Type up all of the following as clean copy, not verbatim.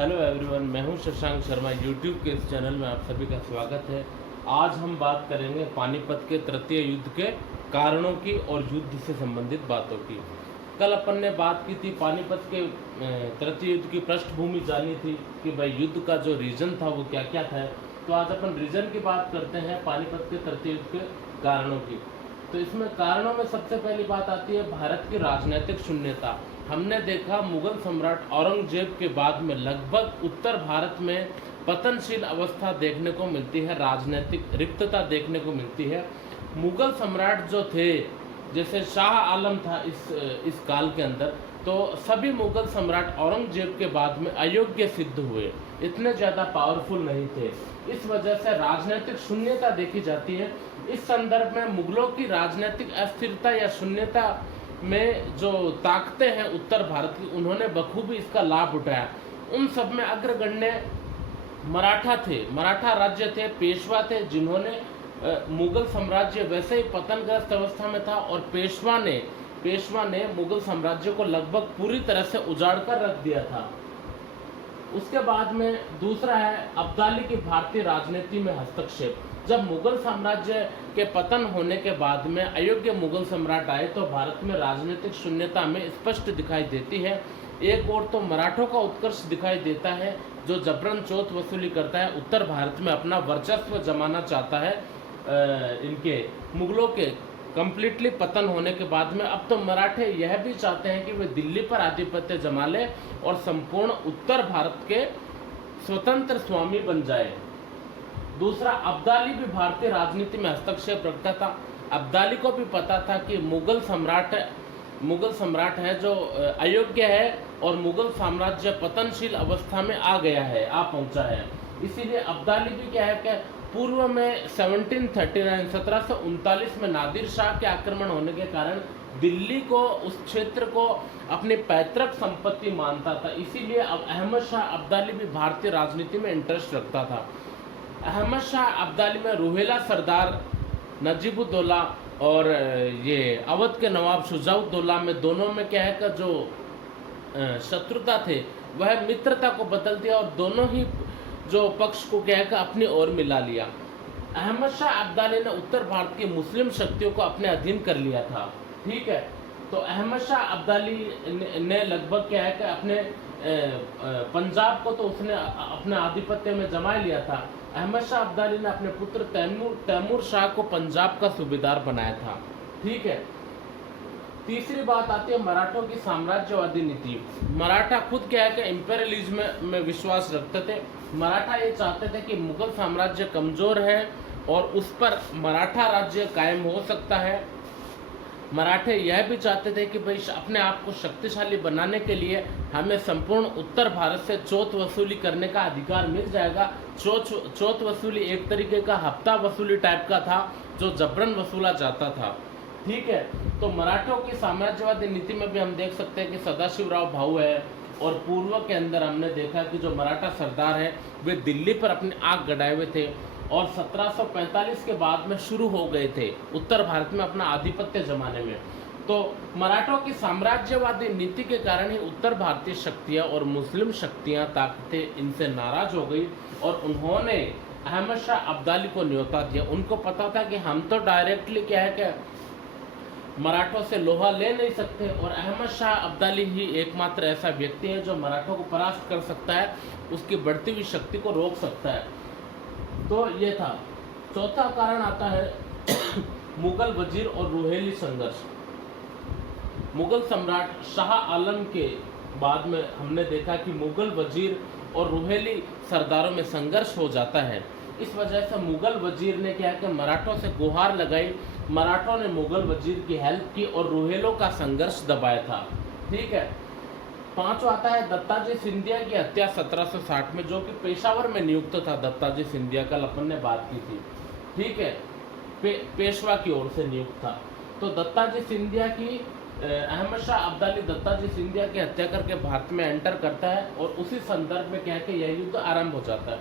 Hello everyone, मैं हूं Shashank Sharma. YouTube के इस चैनल में आप सभी का स्वागत है। आज हम बात करेंगे पानीपत के तृतीय युद्ध के कारणों की और युद्ध से संबंधित बातों की। कल अपन ने बात की थी पानीपत के तृतीय युद्ध की पृष्ठभूमि जानी थी कि भाई युद्ध का जो रीजन था वो क्या क्या था। तो आज अपन रीजन की बात करते हैं पानीपत के तृतीय युद्ध के कारणों की। तो इसमें कारणों में सबसे पहली बात आती है भारत की राजनीतिक शून्यता। हमने देखा मुगल सम्राट औरंगजेब के बाद में लगभग उत्तर भारत में पतनशील अवस्था देखने को मिलती है, राजनीतिक रिक्तता देखने को मिलती है। मुगल सम्राट जो थे, जैसे शाह आलम था इस काल के अंदर, तो सभी मुगल सम्राट औरंगजेब के बाद में अयोग्य सिद्ध हुए, इतने ज़्यादा पावरफुल नहीं थे। इस वजह से राजनीतिक शून्यता देखी जाती है। इस संदर्भ में मुगलों की राजनीतिक अस्थिरता या शून्यता में जो ताकतें हैं उत्तर भारत की, उन्होंने बखूबी इसका लाभ उठाया। उन सब में अग्रगण्य मराठा थे, मराठा राज्य थे, पेशवा थे, जिन्होंने मुगल साम्राज्य वैसे ही पतनग्रस्त अवस्था में था और पेशवा ने मुगल साम्राज्य को लगभग पूरी तरह से उजाड़ कर रख दिया था। उसके बाद में दूसरा है अब्दाली की भारतीय राजनीति में हस्तक्षेप। जब मुगल साम्राज्य के पतन होने के बाद में अयोग्य मुगल सम्राट आए तो भारत में राजनीतिक शून्यता में स्पष्ट दिखाई देती है। एक ओर तो मराठों का उत्कर्ष दिखाई देता है जो जबरन चौथ वसूली करता है, उत्तर भारत में अपना वर्चस्व जमाना चाहता है। इनके मुगलों के कंप्लीटली पतन होने के बाद में अब तो मराठे यह भी चाहते हैं कि वे दिल्ली पर आधिपत्य जमा लें और संपूर्ण उत्तर भारत के स्वतंत्र स्वामी बन जाए। दूसरा, अब्दाली भी भारतीय राजनीति में हस्तक्षेप रखता था। अब्दाली को भी पता था कि मुगल सम्राट है जो अयोग्य है और मुगल साम्राज्य पतनशील अवस्था में आ पहुंचा है। इसीलिए अब्दाली भी क्या है कि पूर्व में 1739 में नादिर शाह के आक्रमण होने के कारण दिल्ली को, उस क्षेत्र को अपनी पैतृक संपत्ति मानता था। इसीलिए अब अहमद शाह अब्दाली भी भारतीय राजनीति में इंटरेस्ट रखता था। अहमद शाह अब्दाली में रूहेला सरदार नजीबुद्दौला और ये अवध के नवाब शुजाउद्दौला में दोनों में क्या है कि जो शत्रुता थे वह मित्रता को बदल दिया और दोनों ही जो पक्ष को क्या है कि अपनी ओर मिला लिया। अहमद शाह अब्दाली ने उत्तर भारत की मुस्लिम शक्तियों को अपने अधीन कर लिया था। ठीक है, तो अहमद शाह अब्दाली ने लगभग क्या है कि अपने पंजाब को तो उसने अपने आधिपत्य में जमा लिया था। अहमद शाह अब्दाली ने अपने पुत्र तैमूर शाह को पंजाब का सूबेदार बनाया था। ठीक है, तीसरी बात आती है मराठों की साम्राज्यवादी नीति। मराठा खुद क्या है कि इंपेरियलिज्म में विश्वास रखते थे। मराठा ये चाहते थे कि मुगल साम्राज्य कमजोर है और उस पर मराठा राज्य कायम हो सकता है। मराठे यह भी चाहते थे कि भाई अपने आप को शक्तिशाली बनाने के लिए हमें संपूर्ण उत्तर भारत से चौथ वसूली करने का अधिकार मिल जाएगा। चौथ वसूली एक तरीके का हफ्ता वसूली टाइप का था जो जबरन वसूला जाता था। ठीक है, तो मराठों की साम्राज्यवादी नीति में भी हम देख सकते हैं कि सदाशिवराव भाऊ है और पूर्व के अंदर हमने देखा कि जो मराठा सरदार है वे दिल्ली पर अपनी आंख गड़ाए हुए थे और 1745 के बाद में शुरू हो गए थे उत्तर भारत में अपना आधिपत्य जमाने में। तो मराठों की साम्राज्यवादी नीति के कारण ही उत्तर भारतीय शक्तियाँ और मुस्लिम शक्तियाँ ताकतें इनसे नाराज हो गई और उन्होंने अहमद शाह अब्दाली को न्योता दिया। उनको पता था कि हम तो डायरेक्टली क्या है कि मराठों से लोहा ले नहीं सकते और अहमद शाह अब्दाली ही एकमात्र ऐसा व्यक्ति है जो मराठों को परास्त कर सकता है, उसकी बढ़ती हुई शक्ति को रोक सकता है। तो ये था। चौथा कारण आता है मुगल वजीर और रूहेली संघर्ष। मुगल सम्राट शाह आलम के बाद में हमने देखा कि मुगल वजीर और रूहेली सरदारों में संघर्ष हो जाता है। इस वजह से मुगल वजीर ने क्या कि मराठों से गुहार लगाई, मराठों ने मुगल वजीर की हेल्प की और रूहेलों का संघर्ष दबाया था। ठीक है, पांचवा आता है दत्ताजी सिंधिया की हत्या 1760 में, जो कि पेशावर में नियुक्त था। दत्ताजी सिंधिया, कल अपन ने बात की थी। ठीक है, पेशवा की ओर से नियुक्त था। तो दत्ताजी सिंधिया की अहमद शाह अब्दाली दत्ताजी सिंधिया की हत्या करके भारत में एंटर करता है और उसी संदर्भ में क्या है कि यह युद्ध आरंभ हो जाता है।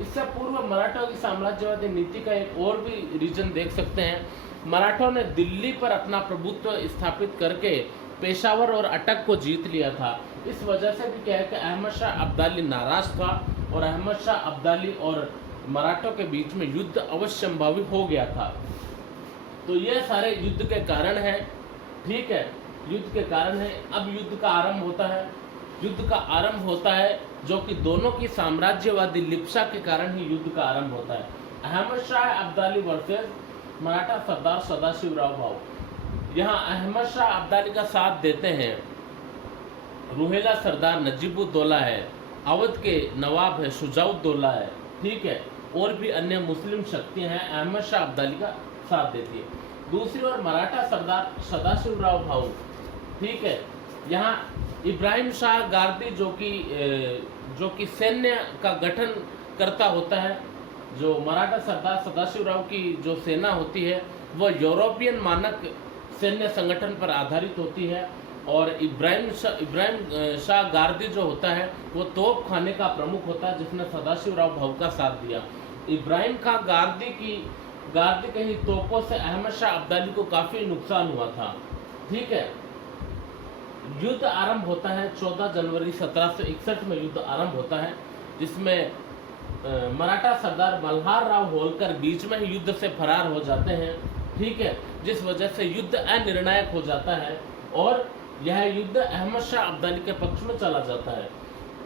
इससे पूर्व मराठों की साम्राज्यवादी नीति का एक और भी रीजन देख सकते हैं। मराठों ने दिल्ली पर अपना प्रभुत्व स्थापित करके पेशावर और अटक को जीत लिया था। इस वजह से भी क्या है कि अहमद शाह अब्दाली नाराज था और अहमद शाह अब्दाली और मराठों के बीच में युद्ध अवश्यंभावी हो गया था। तो ये सारे युद्ध के कारण हैं, ठीक है, युद्ध के कारण है। अब युद्ध का आरंभ होता है, युद्ध का आरंभ होता है जो कि दोनों की साम्राज्यवादी लिप्सा के कारण ही युद्ध का आरंभ होता है। अहमद शाह अब्दाली वर्सेस मराठा सरदार सदाशिवराव भाऊ। यहाँ अहमद शाह अब्दाली का साथ देते हैं रूहेला सरदार नजीबुद्दौला है, अवध के नवाब है शुजाउद्दौला है, ठीक है, और भी अन्य मुस्लिम शक्तियां हैं, अहमद शाह अब्दाली का साथ देती है। दूसरी ओर मराठा सरदार सदाशिवराव भाऊ, ठीक है, यहाँ इब्राहिम शाह गारदी जो कि सैन्य का गठन करता होता है। जो मराठा सरदार सदाशिवराव की जो सेना होती है वह यूरोपियन मानक सैन्य संगठन पर आधारित होती है, और इब्राहिम शाह गारदी जो होता है वो तोप खाने का प्रमुख होता है, जिसने सदाशिवराव भाऊ का साथ दिया। इब्राहिम खां गारदी के ही तोपों से अहमद शाह अब्दाली को काफ़ी नुकसान हुआ था, ठीक है। युद्ध आरंभ होता है 14 जनवरी 1761 में युद्ध आरंभ होता है, जिसमें मराठा सरदार मल्हार राव होलकर बीच में ही युद्ध से फरार हो जाते हैं, ठीक है, जिस वजह से युद्ध अनिर्णायक हो जाता है और यह युद्ध अहमद शाह अब्दाली के पक्ष में चला जाता है।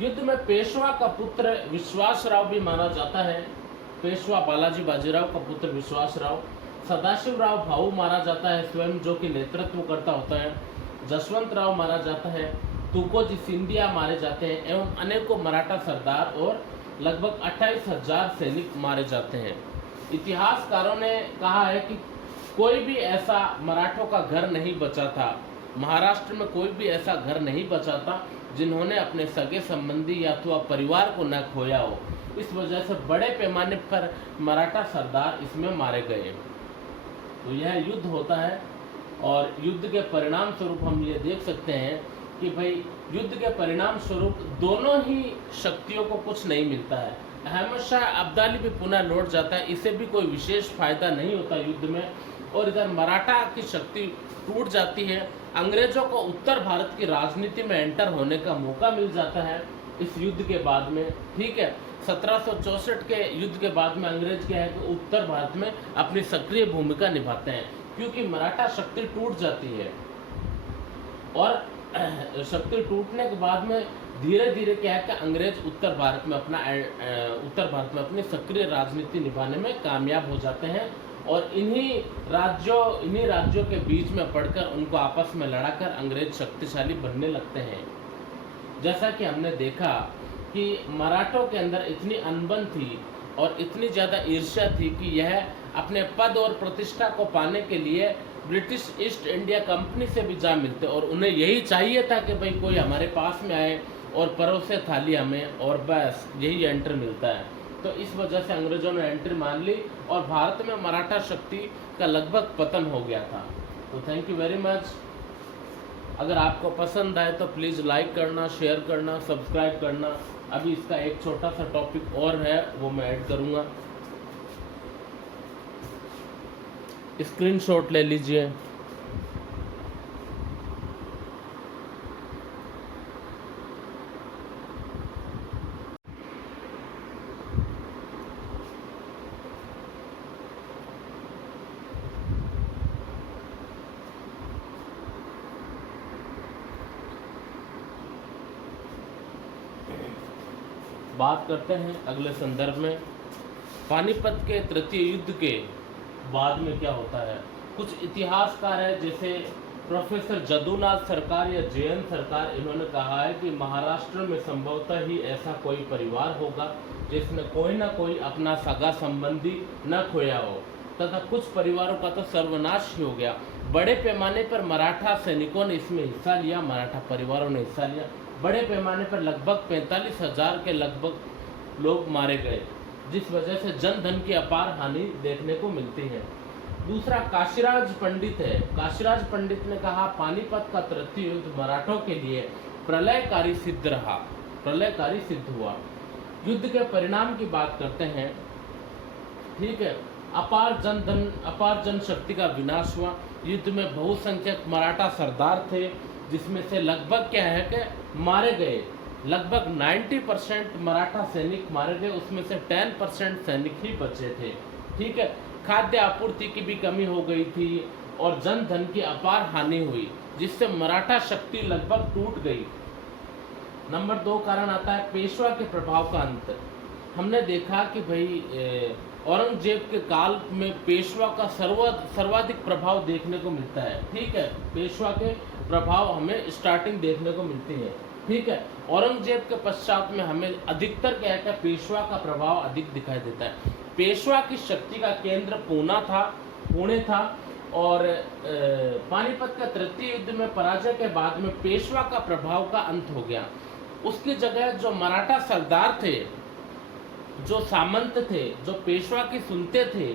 युद्ध में पेशवा का पुत्र विश्वासराव भी माना जाता है, पेशवा बालाजी बाजीराव का पुत्र विश्वासराव। सदाशिवराव भाऊ मारा जाता है स्वयं, जो कि नेतृत्व करता होता है। जसवंत राव मारा जाता है, तुकोजी सिंधिया मारे जाते हैं एवं अनेकों मराठा सरदार और लगभग 28,000 सैनिक मारे जाते हैं। इतिहासकारों ने कहा है कि कोई भी ऐसा मराठों का घर नहीं बचा था, महाराष्ट्र में कोई भी ऐसा घर नहीं बचा था जिन्होंने अपने सगे संबंधी या तो परिवार को न खोया हो। इस वजह से बड़े पैमाने पर मराठा सरदार इसमें मारे गए। तो यह युद्ध होता है और युद्ध के परिणाम स्वरूप हम ये देख सकते हैं कि भाई युद्ध के परिणाम स्वरूप दोनों ही शक्तियों को कुछ नहीं मिलता है। अहमद शाह अब्दाली भी पुनः लौट जाता है, इसे भी कोई विशेष फायदा नहीं होता युद्ध में, और इधर मराठा की शक्ति टूट जाती है। अंग्रेजों को उत्तर भारत की राजनीति में एंटर होने का मौका मिल जाता है इस युद्ध के बाद में, ठीक है। 1764 के युद्ध के बाद में अंग्रेज क्या है कि उत्तर भारत में अपनी सक्रिय भूमिका निभाते हैं, क्योंकि मराठा शक्ति टूट जाती है और शक्ति टूटने के बाद में धीरे धीरे क्या है कि अंग्रेज उत्तर भारत में अपनी सक्रिय राजनीति निभाने में कामयाब हो जाते हैं और इन्हीं राज्यों के बीच में पड़कर उनको आपस में लड़ाकर अंग्रेज शक्तिशाली बनने लगते हैं। जैसा कि हमने देखा कि मराठों के अंदर इतनी अनबन थी और इतनी ज़्यादा ईर्ष्या थी कि यह अपने पद और प्रतिष्ठा को पाने के लिए ब्रिटिश ईस्ट इंडिया कंपनी से भी जा मिलते, और उन्हें यही चाहिए था कि भाई कोई हमारे पास में आए और परोसे थाली हमें, और बस यही एंटर मिलता है। तो इस वजह से अंग्रेजों ने एंट्री मान ली और भारत में मराठा शक्ति का लगभग पतन हो गया था। तो थैंक यू वेरी मच। अगर आपको पसंद आए तो प्लीज़ लाइक करना, शेयर करना, सब्सक्राइब करना। अभी इसका एक छोटा सा टॉपिक और है, वो मैं ऐड करूँगा। स्क्रीनशॉट ले लीजिए। बात करते हैं अगले संदर्भ में पानीपत के तृतीय युद्ध के बाद में क्या होता है। कुछ इतिहासकार है जैसे प्रोफेसर जदुनाथ सरकार या जयंत सरकार, इन्होंने कहा है कि महाराष्ट्र में संभवतः ही ऐसा कोई परिवार होगा जिसने कोई ना कोई अपना सगा संबंधी न खोया हो, तथा कुछ परिवारों का तो सर्वनाश ही हो गया। बड़े पैमाने पर मराठा सैनिकों ने इसमें हिस्सा लिया, मराठा परिवारों ने हिस्सा लिया। बड़े पैमाने पर लगभग 45,000 के लगभग लोग मारे गए, जिस वजह से जन धन की अपार हानि देखने को मिलती है। दूसरा काशीराज पंडित है। काशीराज पंडित ने कहा पानीपत का तृतीय युद्ध मराठों के लिए प्रलयकारी सिद्ध रहा, प्रलयकारी सिद्ध हुआ। युद्ध के परिणाम की बात करते हैं, ठीक है। अपार जनशक्ति का विनाश हुआ। युद्ध में बहुसंख्यक मराठा सरदार थे जिसमें से लगभग क्या है कि मारे गए लगभग 90% मराठा सैनिक मारे गए, उसमें से 10% सैनिक ही बचे थे। ठीक है, खाद्य आपूर्ति की भी कमी हो गई थी और जन धन की अपार हानि हुई, जिससे मराठा शक्ति लगभग टूट गई। नंबर 2 कारण आता है पेशवा के प्रभाव का अंत। हमने देखा कि भाई औरंगजेब के काल में पेशवा का सर्वाधिक प्रभाव देखने को मिलता है। ठीक है, पेशवा के प्रभाव हमें स्टार्टिंग देखने को मिलती है। ठीक है, औरंगजेब के पश्चात में हमें अधिकतर क्या है, पेशवा का प्रभाव अधिक दिखाई देता है। पेशवा की शक्ति का केंद्र पुणे था और पानीपत का तृतीय युद्ध में पराजय के बाद में पेशवा का प्रभाव का अंत हो गया। उसकी जगह जो मराठा सरदार थे, जो सामंत थे, जो पेशवा की सुनते थे,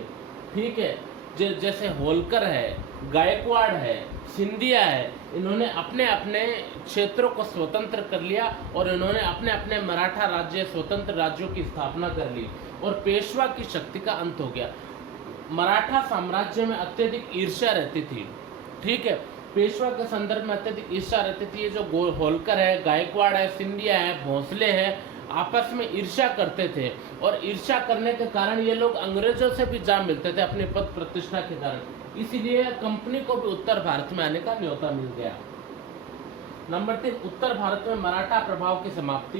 ठीक है, जैसे होलकर है, गायकवाड़ है, सिंधिया है, इन्होंने अपने अपने क्षेत्रों को स्वतंत्र कर लिया और इन्होंने अपने अपने मराठा राज्य, स्वतंत्र राज्यों की स्थापना कर ली और पेशवा की शक्ति का अंत हो गया। मराठा साम्राज्य में अत्यधिक ईर्ष्या रहती थी। ठीक है, पेशवा के संदर्भ में अत्यधिक ईर्ष्या रहती थी। ये जो होलकर है, गायकवाड़ है, सिंधिया है, भोंसले है, आपस में ईर्ष्या करते थे और ईर्ष्या करने के कारण ये लोग अंग्रेजों से भी जा मिलते थे अपने पद प्रतिष्ठा के कारण। इसीलिए कंपनी को भी उत्तर भारत में आने का न्योता मिल गया। नंबर 3, उत्तर भारत में मराठा प्रभाव की समाप्ति।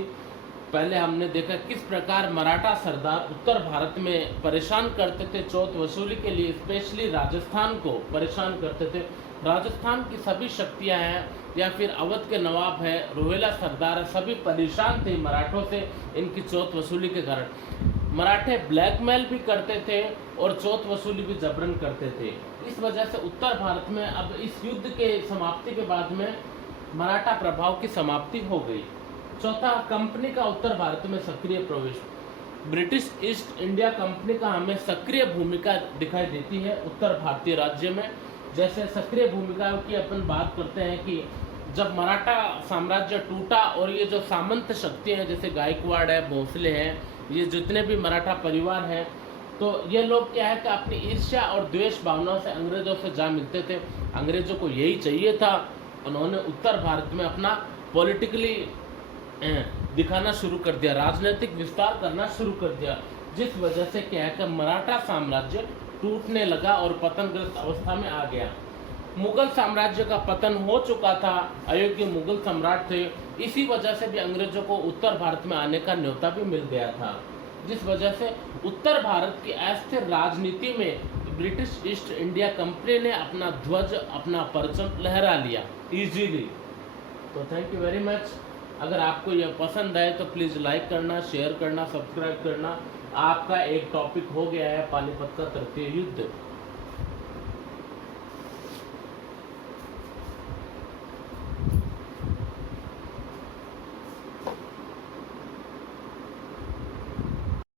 पहले हमने देखा किस प्रकार मराठा सरदार उत्तर भारत में परेशान करते थे, चौथ वसूली के लिए स्पेशली राजस्थान को परेशान करते थे। राजस्थान की सभी शक्तियां हैं या फिर अवध के नवाब है, रोहिला सरदार है, सभी परेशान थे मराठों से इनकी चौथ वसूली के कारण। मराठे ब्लैकमेल भी करते थे और चौथ वसूली भी जबरन करते थे। इस वजह से उत्तर भारत में अब इस युद्ध के समाप्ति के बाद में मराठा प्रभाव की समाप्ति हो गई। चौथा, कंपनी का उत्तर भारत में सक्रिय प्रवेश। ब्रिटिश ईस्ट इंडिया कंपनी का हमें सक्रिय भूमिका दिखाई देती है उत्तर भारतीय राज्य में। जैसे सक्रिय भूमिका की अपन बात करते हैं कि जब मराठा साम्राज्य टूटा और ये जो सामंत शक्तियाँ हैं जैसे गायकवाड़ है, भोंसले हैं, ये जितने भी मराठा परिवार हैं, तो ये लोग क्या है कि अपनी ईर्ष्या और द्वेष भावनाओं से अंग्रेजों से जा मिलते थे। अंग्रेजों को यही चाहिए था, उन्होंने उत्तर भारत में अपना पॉलिटिकली दिखाना शुरू कर दिया, राजनीतिक विस्तार करना शुरू कर दिया, जिस वजह से क्या है कि मराठा साम्राज्य टूटने लगा और पतनग्रस्त अवस्था में आ गया। मुगल साम्राज्य का पतन हो चुका था, अयोग्य मुगल सम्राट थे, इसी वजह से भी अंग्रेजों को उत्तर भारत में आने का न्योता भी मिल गया था, जिस वजह से उत्तर भारत की अस्थिर राजनीति में ब्रिटिश ईस्ट इंडिया कंपनी ने अपना ध्वज, अपना परचम लहरा लिया इजीली। तो थैंक यू वेरी मच। अगर आपको यह पसंद आए तो प्लीज़ लाइक करना, शेयर करना, सब्सक्राइब करना। आपका एक टॉपिक हो गया है पानीपत का तृतीय युद्ध।